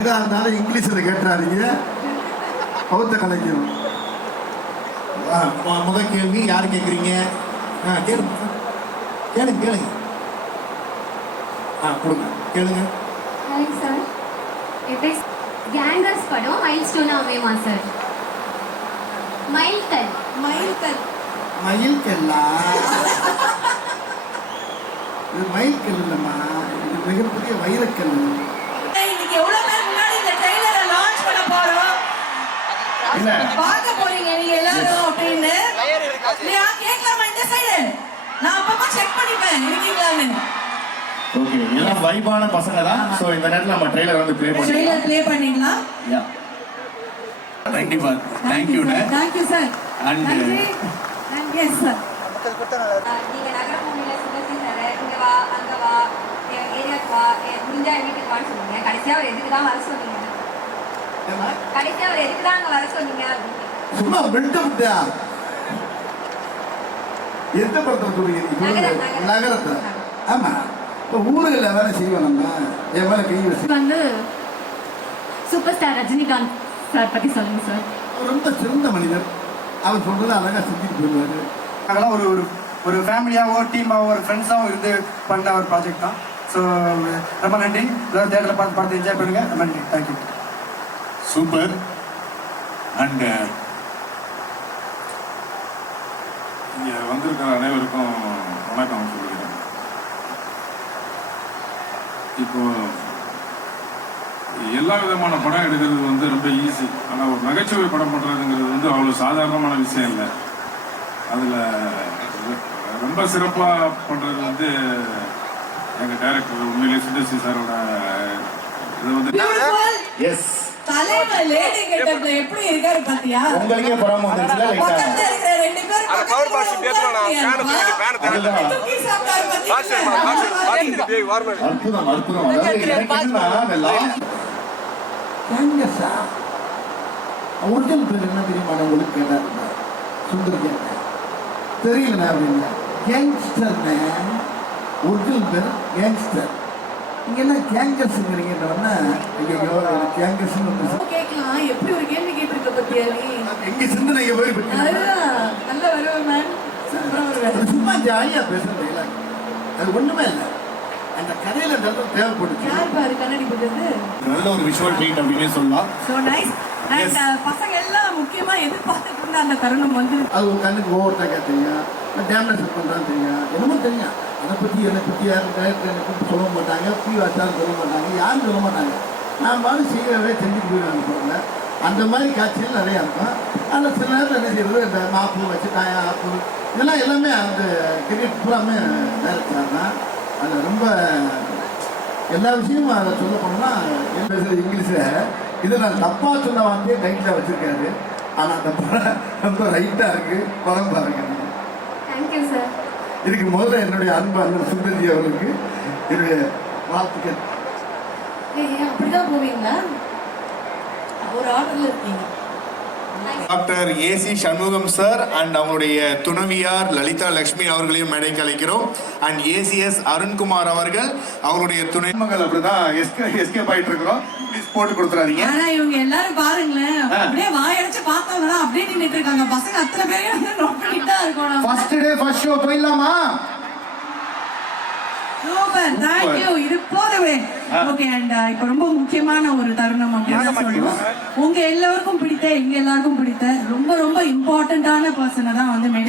இருந்தாலும் இங்கிலீஷ்ல கேட்டுறாதீங்க, பௌத்த கலைஞர். முதல் கேள்வி யார் கேட்குறீங்க? கேளுங்க கேளுங்க கேளுங்க. கொடுங்க கேளுங்க. ஹாய் சார், எப்படி கேங்கர்ஸ் படம் மைல்ஸ்டோன் அமையுமா சார்? மைல்கல் மயில்கல் மயில்கல்லா? இது மயில்கல் இல்லைம்மா, இது மிகப்பெரிய வைரக்கல். இன்னைக்கு எவ்வளவு பேர் முன்னாடி இந்த ட்ரெய்லரை லான்ச் பண்ண போறோம், இல்ல பார்க்க போறீங்க நீங்க எல்லாரும் அப்படின்னு. நீயா கேட்கலாமா இந்த சைடு? நான் அப்பப்ப செக் பண்ணிப்பேன் இருக்கீங்களான்னு. ஓகே, எல்லாம் வைபான பசங்க தான். சோ இந்த நேரத்துல நம்ம ட்ரெய்லர் வந்து ப்ளே பண்ணி ட்ரெய்லர் ப்ளே பண்ணீங்களா? யா கண்டிப்பா. Thank you sir. And yes sir. நீங்க நகர பூமியில சுதர்சி சார் இங்க வா அங்க வா ஏரியாக்கு வா முடிஞ்சா வீட்டுக்கு வான்னு சொன்னீங்க. கடைசியா அவர் எதுக்கு தான் வர சொன்னீங்க? கடைசியா அவர் எதுக்கு தான் அங்க வர சொன்னீங்க? சும்மா பில்ட் அப்டா. எந்த படத்துல சொல்றீங்க? நகரத்துல. ஆமா, இப்போ ஊருல வேலை செய்வோம் நம்ம. என் மேல கை வச்சு வந்து சூப்பர் ஸ்டார் ரஜினிகாந்த் சார் பத்தி சொல்லுங்க சார். அவர் ரொம்ப சிறந்த மனிதர். அவர் சொல்றது அழகா செஞ்சுட்டு போயிடுவாரு. நாங்களாம் ஒரு ஒரு ஒரு ஃபேமிலியாவோ டீமாவோ ஒரு ஃப்ரெண்ட்ஸாகவும் இருந்து பண்ண ஒரு ப்ராஜெக்ட் தான். ஸோ ரொம்ப நன்றி. எல்லாரும் தேட்டரில் பார்த்து படத்தை என்ஜாய் பண்ணுங்க. ரொம்ப நன்றி. தேங்க்யூ. சூப்பர். அண்ட் இங்கே வந்திருக்கிற அனைவருக்கும் வணக்கம் சொல்லிக்கிறேன். இப்போ எல்லா விதமான படம் எடுக்கிறது வந்து ரொம்ப ஈஸி. ஆனால் ஒரு நகைச்சுவை படம் பண்ணுறதுங்கிறது வந்து அவ்வளோ சாதாரணமான விஷயம் இல்லை. அதில் ரொம்ப சிறப்பாக பண்ணுறது வந்து எங்கள் டைரக்டர் உண்மையிலே சுதர்சி சாரோட இது வந்து எஸ். தலைவர் லேடி கெட்டப்ல எப்படி இருக்காரு பாத்தியா? உங்களுக்கே படம் வந்துருச்சுல லைட்டா. பக்கத்துல இருக்கிற ரெண்டு பேர் அந்த பவர் பாக்ஸ் பேசலாம். ஃபேன் தூக்கிட்டு ஃபேன் தரல. தூக்கி சாப்பிட்டாரு பாத்தீங்களா? பாக்ஸ் பேய் வார்மர். அற்புதம் அற்புதம். அதாவது எனக்கு என்னன்னா அந்த லாஸ்ட் கேங்கஸா ஒரிஜினல் பேர் என்ன தெரியுமா? உங்களுக்கு கேட்டாருங்க சுந்தர் கேட்ட தெரியல அப்படின்னா கேங்ஸ்டர்னு ஒரிஜினல் பேர் கேங்ஸ்டர். இங்க என்ன கேங்கர்ஸ்ங்கிறீங்கன்னா ஐயோ கேங்கர்ஸ்னு கேட்கலாம். எப்படி ஒரு கேள்வி கேட்டிருக்க பத்தியா நீ? எங்க சிந்தனைக்கு போய் நல்ல வருவேன் மேம். சூப்பரா வருவேன். சும்மா ஜாலியா பேசுறது அது ஒண்ணுமே இல்லை. அந்த கதையில நல்ல தேவைப்படுது. யார் பாரு கண்ணாடி போட்டது? நல்ல ஒரு விஷுவல் ட்ரீட் அப்படின்னே சொல்லலாம். So nice. அண்ட் பசங்க எல்லாம் முக்கியமா எதிர்பார்த்துட்டு இருந்த அந்த தருணம் வந்து அது ஒரு கண்ணுக்கு ஓவர்டாக்கா தெரியும், டேமேஜ் பண்ணுறான்னு தெரியும், என்னமோ தெரியும். அதை பற்றி என்னை பற்றி யாரும் டைரக்டர் எனக்கு சொல்ல மாட்டாங்க, ஃப்ரீ வாச்சாலும் சொல்ல மாட்டாங்க, யாரும் சொல்ல மாட்டாங்க. நான் பாடு செய்யவே செஞ்சுட்டு போயிடுவாங்க போகல. அந்த மாதிரி காட்சிகள் நிறையா இருக்கும். அதில் சில நேரத்தில் என்ன செய்யறது, இந்த மாப்பு வச்சு காயா ஆப்பு இதெல்லாம் எல்லாமே அந்த கிரியேட் பூராமே டைரக்டர் தான். அதில் ரொம்ப எல்லா விஷயமும் அதை சொல்ல போனோம்னா பேசுகிற இங்கிலீஷை இதை நான் தப்பாக சொன்ன வாங்கியே டைட்டில் வச்சுருக்காரு. ஆனால் அந்த படம் ரொம்ப ரைட்டாக இருக்குது. படம் பாருங்க. Thank you sir. இதுக்கு முதல்ல என்னுடைய அன்பு அண்ணன் சுந்தர்ஜி அவர்களுக்கு என்னுடைய வாழ்த்துக்கள். அப்படிதான் போவீங்களா? ஒரு ஆர்டர்ல இருக்கீங்க. Doctor AC Shanmugam sir and அவங்களுடைய துணைவியார் லலிதா லட்சுமி அவர்களையும் மேடைக்கு அழைக்கிறோம். அண்ட் ஏசிஎஸ் அருண்குமார் அவர்கள் அவருடைய துணை மகள் அப்படிதான் எஸ்கேப் ஆயிட்டு இருக்கிறோம். ப்ளீஸ் போட்டு கொடுத்துறாதீங்க. ஆனா இவங்க எல்லாரும் பாருங்களேன், அப்படியே வாயடிச்சு பார்த்தவங்க அப்படியே நின்னுட்டு இருக்காங்க. பசங்க அத்தனை பேரையும் வந்து நோட் பண்ணிட்டு தான் இருக்கணும். ஃபர்ஸ்ட் டே ஃபர்ஸ்ட் ஷோ போயிடலாமா? Super, thank you. இது போதவே ஓகே. அண்ட் இப்போ ரொம்ப முக்கியமான ஒரு தருணம் அப்படின்னு சொல்லுவோம். உங்க எல்லாருக்கும் பிடித்த எங்க எல்லாருக்கும் பிடித்த ரொம்ப ரொம்ப இம்பார்ட்டன்டான பர்சனை தான் வந்து மேடை